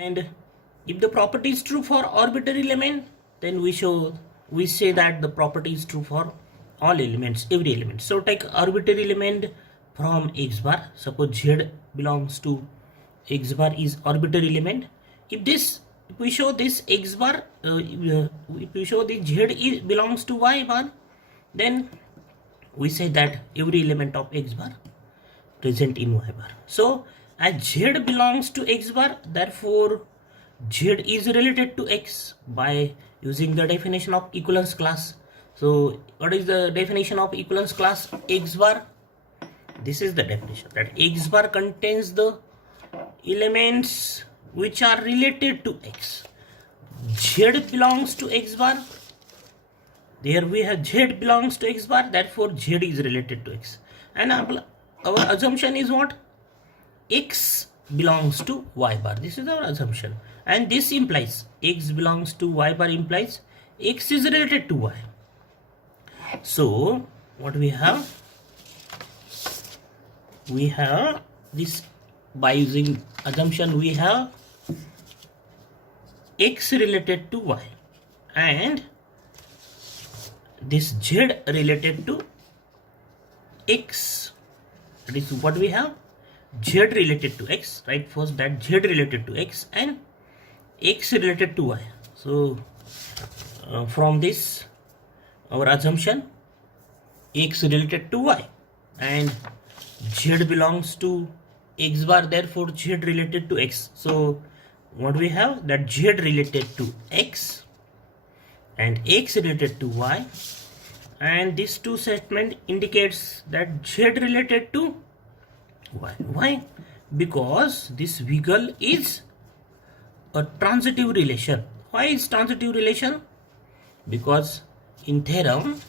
And if the property is true for arbitrary element, then we say that the property is true for all elements, every element. So take arbitrary element from x bar. Suppose z belongs to x bar is arbitrary element. If we show this x bar, if we show the z belongs to y bar, then we say that every element of x bar present in y bar. So as z belongs to x bar, therefore z is related to x by using the definition of equivalence class. So what is the definition of equivalence class? X bar, this is the definition, that x bar contains the elements which are related to x. Z belongs to x bar, there we have z belongs to x bar, therefore z is related to x. And our assumption is what? X belongs to y bar. This is our assumption, and this implies x belongs to y bar implies x is related to y. So what we have this, by using assumption we have x related to y and this z related to x. That is what we have, z related to x, right? First that z related to x and x related to y. So from this our assumption, x related to y and z belongs to x bar, therefore z related to x. So what we have, that z related to x and x related to y, and this two statement indicates that z related to y. Why? Because this wiggle is a transitive relation. Why is transitive relation? Because in theorem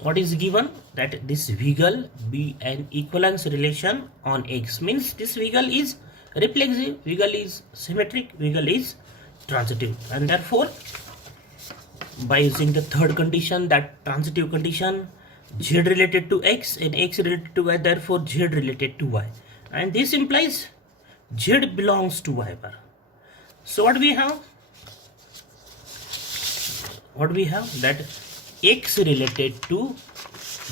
what is given, that this wiggle be an equivalence relation on x, means this wiggle is reflexive, wiggle is symmetric, wiggle is transitive, and therefore by using the third condition, that transitive condition, z related to x and x related to y, therefore z related to y, and this implies z belongs to y bar. So what we have that x related to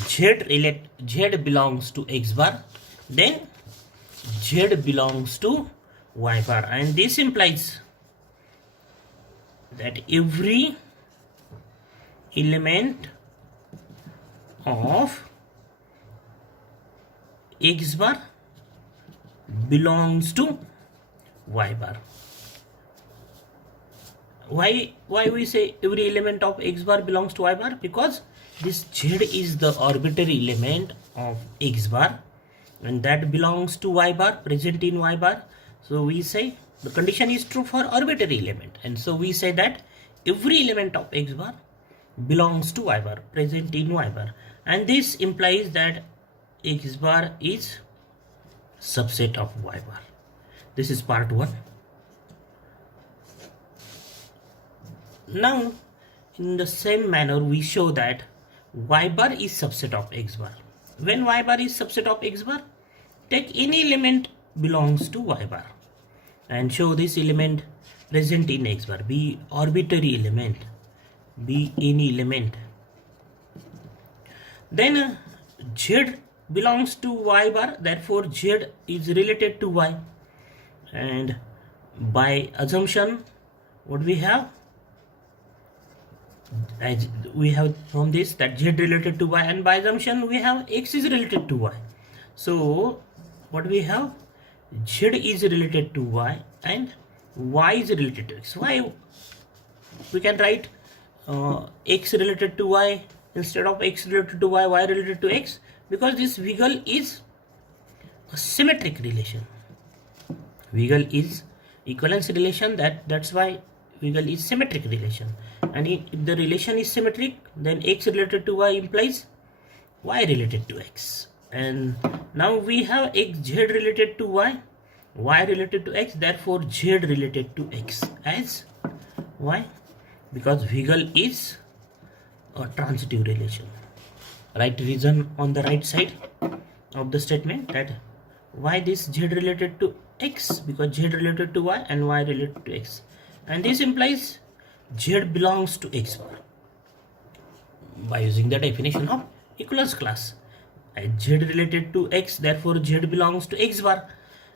z belongs to x bar, then z belongs to y bar, and this implies that every element of x bar belongs to y bar. Why we say every element of x bar belongs to y bar? Because this z is the arbitrary element of x bar and that belongs to y bar, present in y bar. So we say the condition is true for arbitrary element, and so we say that every element of x bar belongs to y bar, present in y bar, and this implies that x bar is subset of y bar. This is part 1. Now in the same manner we show that y bar is subset of x bar. When y bar is subset of x bar, take any element belongs to y bar and show this element present in x bar, be arbitrary element, be any element. Then z belongs to y bar, therefore z is related to y, and by assumption what we have, as we have from this that z related to y, and by assumption we have x is related to y. So what we have, z is related to y and y is related to x. Why we can write x related to y instead of x related to y, y related to x? Because this wiggle is a symmetric relation. Wiggle is equivalence relation, that's why wiggle is symmetric relation, and if the relation is symmetric, then x related to y implies y related to x, and now we have x z related to y, y related to x, therefore z related to x as y, because wiggle is a transitive relation. Write reason on the right side of the statement, that Why this z related to x? Because z related to y and y related to x, and this implies z belongs to x bar by using the definition of equivalence class. Z related to x, therefore z belongs to x bar,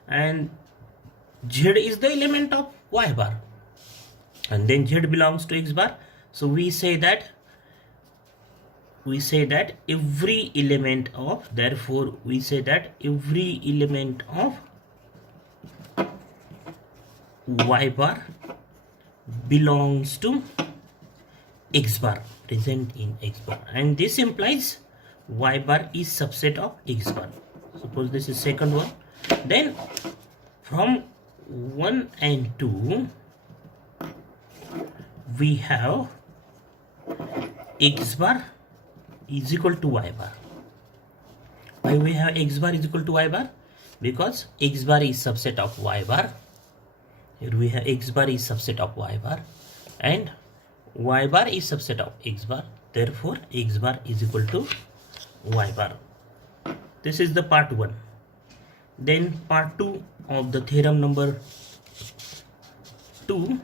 and z is the element of y bar, and then z belongs to x bar. So we say that every element of, therefore we say that every element of y bar belongs to x bar, present in x bar, and this implies y bar is subset of x bar. Suppose this is second one, then from 1 and 2 we have x bar is equal to y bar. Why we have x bar is equal to y bar? Because x bar is subset of y bar. Here we have x bar is subset of y bar, and y bar is subset of x bar, therefore x bar is equal to y bar. This is the part 1. Then part 2 of the theorem number 2.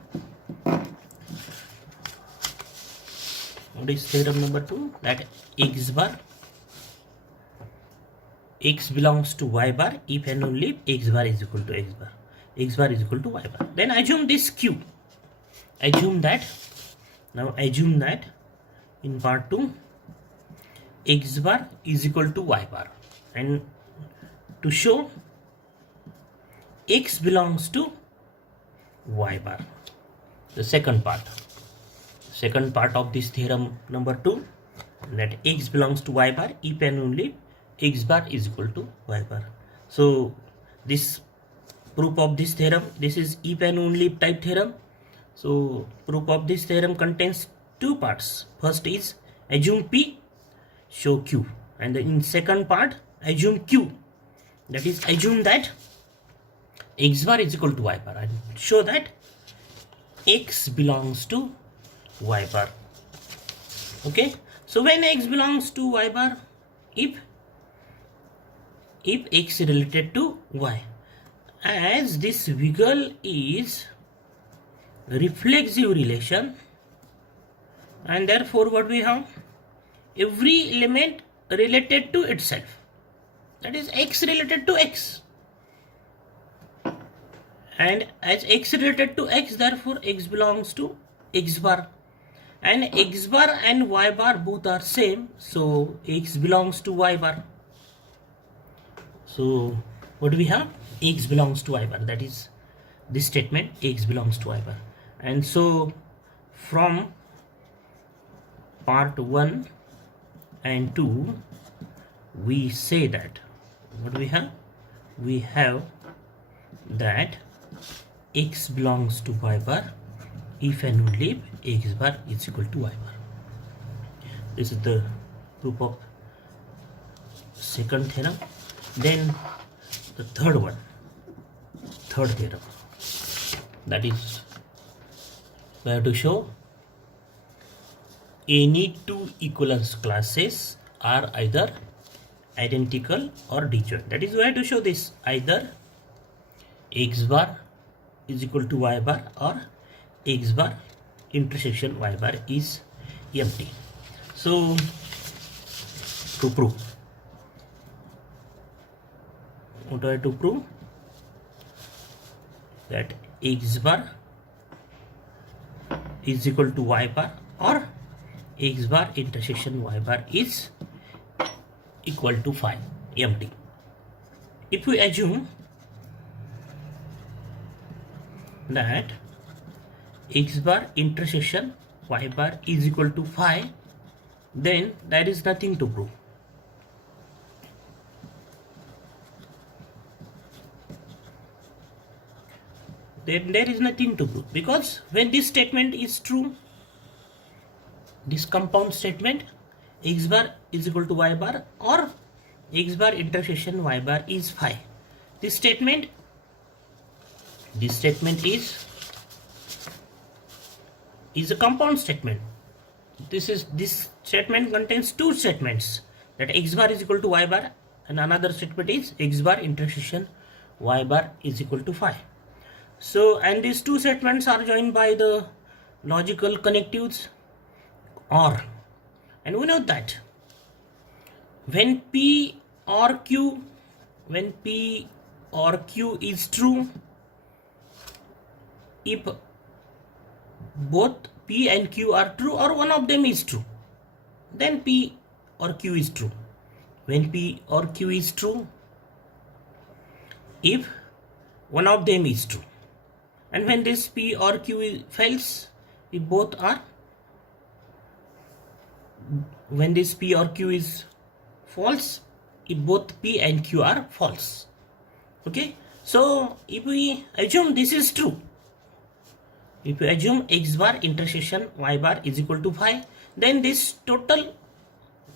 What is theorem number 2? That x bar, x belongs to y bar if and only if x bar is equal to x bar. X bar is equal to y bar. Then assume this q. Assume that in part 2 x bar is equal to y bar, and to show x belongs to y bar, the second part of this theorem number 2, that x belongs to y bar if and only x bar is equal to y bar. So this proof of this theorem, this is if and only type theorem. So proof of this theorem contains 2 parts. First is assume p, show q, and then in second part assume q, that is assume that x bar is equal to y bar, and show that x belongs to y bar. Okay, so when x belongs to y bar, if x related to y, as this wiggle is reflexive relation, and therefore what we have, every element related to itself, that is x related to x, and as x related to x, therefore x belongs to x bar, and x bar and y bar both are same, so x belongs to y bar. So what do we have? X belongs to y bar, that is this statement, x belongs to y bar. And so from part 1 and 2 we say that, what do we have? We have that x belongs to y bar if and only if x bar is equal to y bar. This is the proof of second theorem. Then the third theorem, that is, we have to show any 2 equivalence classes are either identical or disjoint. That is, we have to show this, either x bar is equal to y bar or x bar intersection y bar is empty. So to prove, what do I have to prove? That x bar is equal to y bar or x bar intersection y bar is equal to phi, empty. If we assume that x bar intersection y bar is equal to phi, then there is nothing to prove. Then there is nothing to prove, because when this statement is true, this compound statement, x bar is equal to y bar or x bar intersection y bar is phi, this statement is a compound statement. This statement contains 2 statements, that x bar is equal to y bar and another statement is x bar intersection y bar is equal to 5. So, and these two statements are joined by the logical connectives OR, and we know that when P or Q is true, if both P and Q are true or one of them is true, then P or Q is true. When P or Q is true, if one of them is true, and when this P or Q fails, if both are, when this P or Q is false, if both P and Q are false. Okay, so if we assume this is true, if we assume x bar intersection y bar is equal to 5, then this total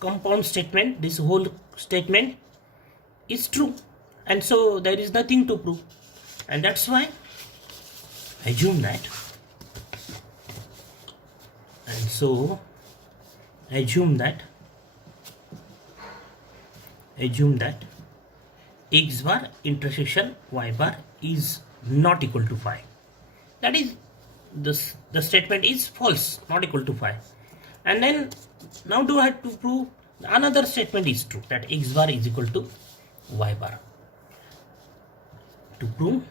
compound statement, this whole statement is true, and so there is nothing to prove, and that's why assume that, and so assume that x bar intersection y bar is not equal to 5. That is, the statement is false, not equal to 5. And then now do I have to prove another statement is true, that x bar is equal to y bar. To prove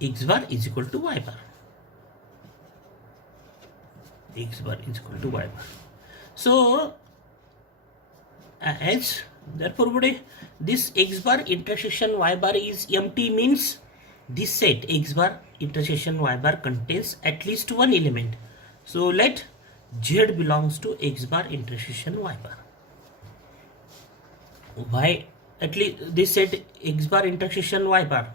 x bar is equal to y bar, x bar is equal to y bar. So as therefore this x bar intersection y bar is empty, means this set x bar intersection y bar contains at least one element. So let z belongs to x bar intersection y bar. Why at least this set x bar intersection y bar?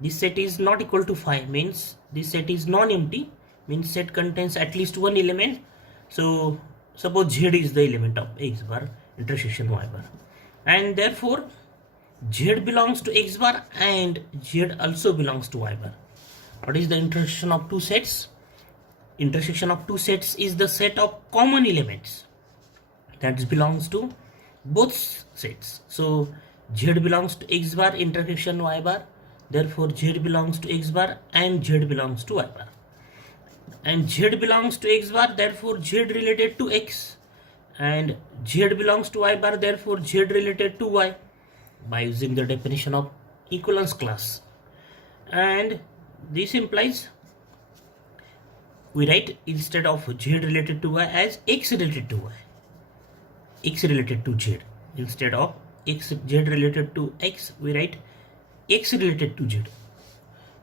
This set is not equal to 5, means this set is non-empty, means set contains at least one element. So suppose z is the element of x bar intersection y bar, and therefore z belongs to x bar and z also belongs to y bar. What is the intersection of two sets? Intersection of two sets is the set of common elements that belongs to both sets. So z belongs to x bar intersection y bar, therefore z belongs to x bar and z belongs to y bar, and z belongs to x bar, therefore z related to x, and z belongs to y bar, therefore z related to y, by using the definition of equivalence class. And this implies we write instead of z related to y as x related to y, x related to z. Instead of z related to x, we write x related to z.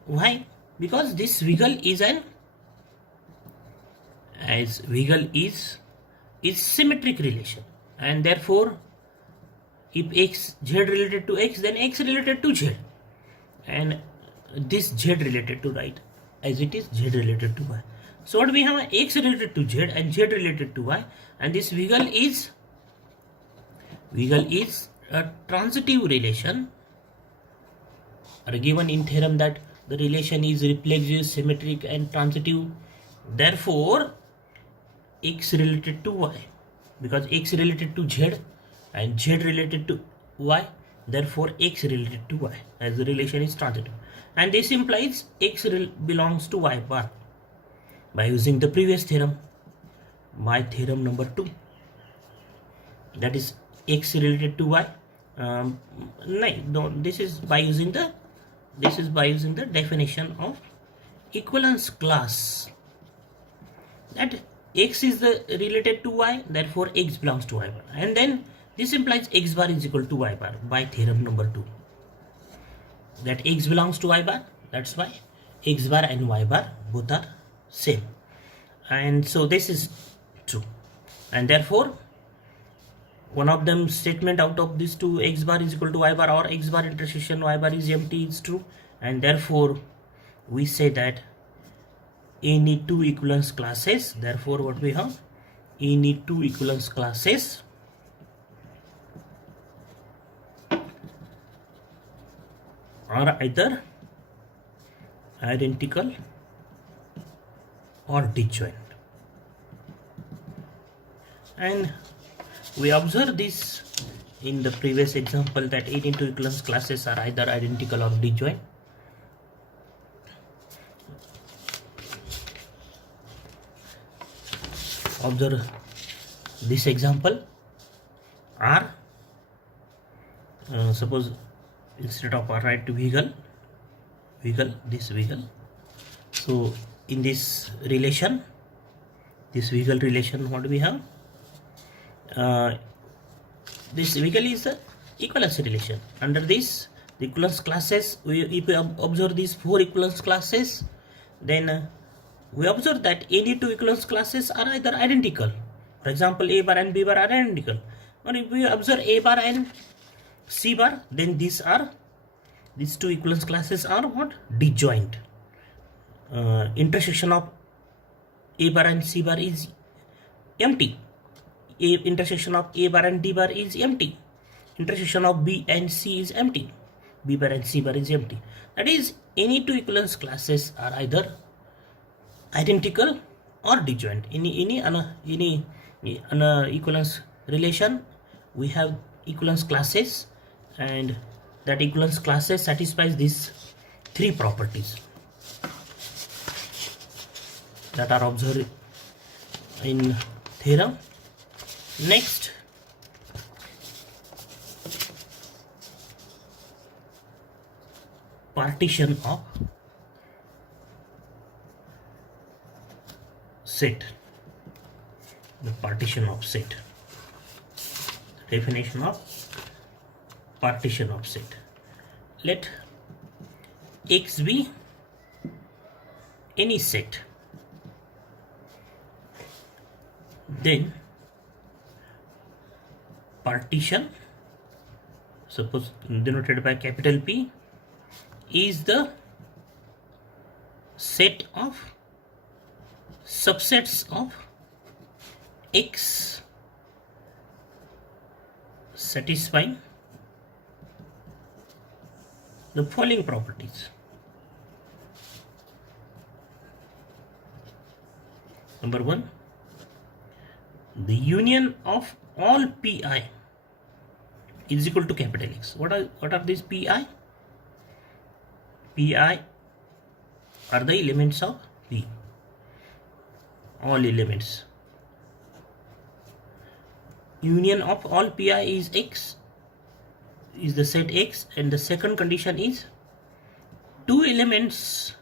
Why? Because this wiggle is symmetric relation, and therefore if z related to x, then x related to z, and this z related to right as it is z related to y. So what we have, x related to z and z related to y, and this wiggle is a transitive relation, are given in theorem that the relation is reflexive, symmetric and transitive. Therefore x related to y, because x related to z and z related to y, therefore x related to y, as the relation is transitive, and this implies x belongs to y bar by using the previous theorem, by theorem number 2, that is x related to y. This is by using the definition of equivalence class, that x is the related to y, therefore x belongs to y bar, and then this implies x bar is equal to y bar by theorem number 2, that x belongs to y bar, that's why x bar and y bar both are same, and so this is true, and therefore one of them statement out of these two, x bar is equal to y bar or x bar intersection y bar is empty, is true, and therefore we say that any two equivalence classes, therefore what we have, any two equivalence classes are either identical or disjoint, and we observe this in the previous example that any two equivalence classes are either identical or disjoint. Observe this example. R, suppose instead of R write vehicle, this vehicle. So in this relation, this vehicle relation, what do we have? This vehicle is the equivalence relation. Under this, the equivalence classes, if we observe these four equivalence classes, then we observe that any two equivalence classes are either identical. For example, A bar and B bar are identical. Or if we observe A bar and C bar, then these two equivalence classes are what? Disjoint. Intersection of A bar and C bar is empty. Intersection of A bar and D bar is empty. Intersection of B and C is empty. B bar and C bar is empty. That is, any two equivalence classes are either identical or disjoint. In any equivalence relation, we have equivalence classes, and that equivalence classes satisfies these three properties that are observed in theorem. Next, partition of set. The partition of set. The definition of partition of set. Let X be any set. Then partition, suppose denoted by capital P, is the set of subsets of X satisfying the following properties. Number one, the union of all Pi is equal to capital X. What are these Pi? Pi are the elements of P. All elements. Union of all Pi is X, is the set X, and the second condition is two elements,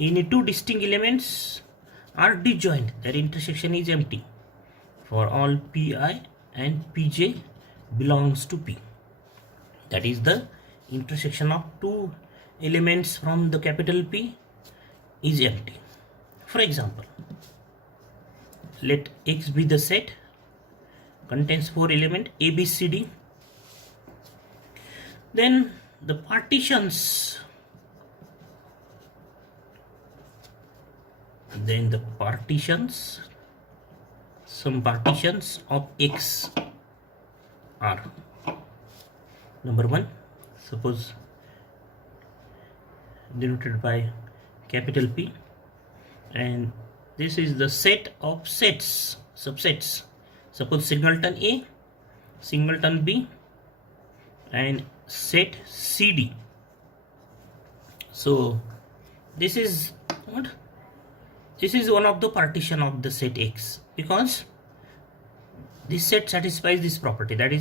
any two distinct elements are disjoint, their intersection is empty for all Pi and Pj belongs to P. That is, the intersection of two elements from the capital P is empty. For example, let X be the set, contains four elements A, B, C, D. Then the partitions, some partitions of X are, number one, suppose denoted by capital P, and this is the set of sets, subsets. Suppose singleton A, singleton B, and set CD. So this is what? This is one of the partition of the set X, because this set satisfies this property, that is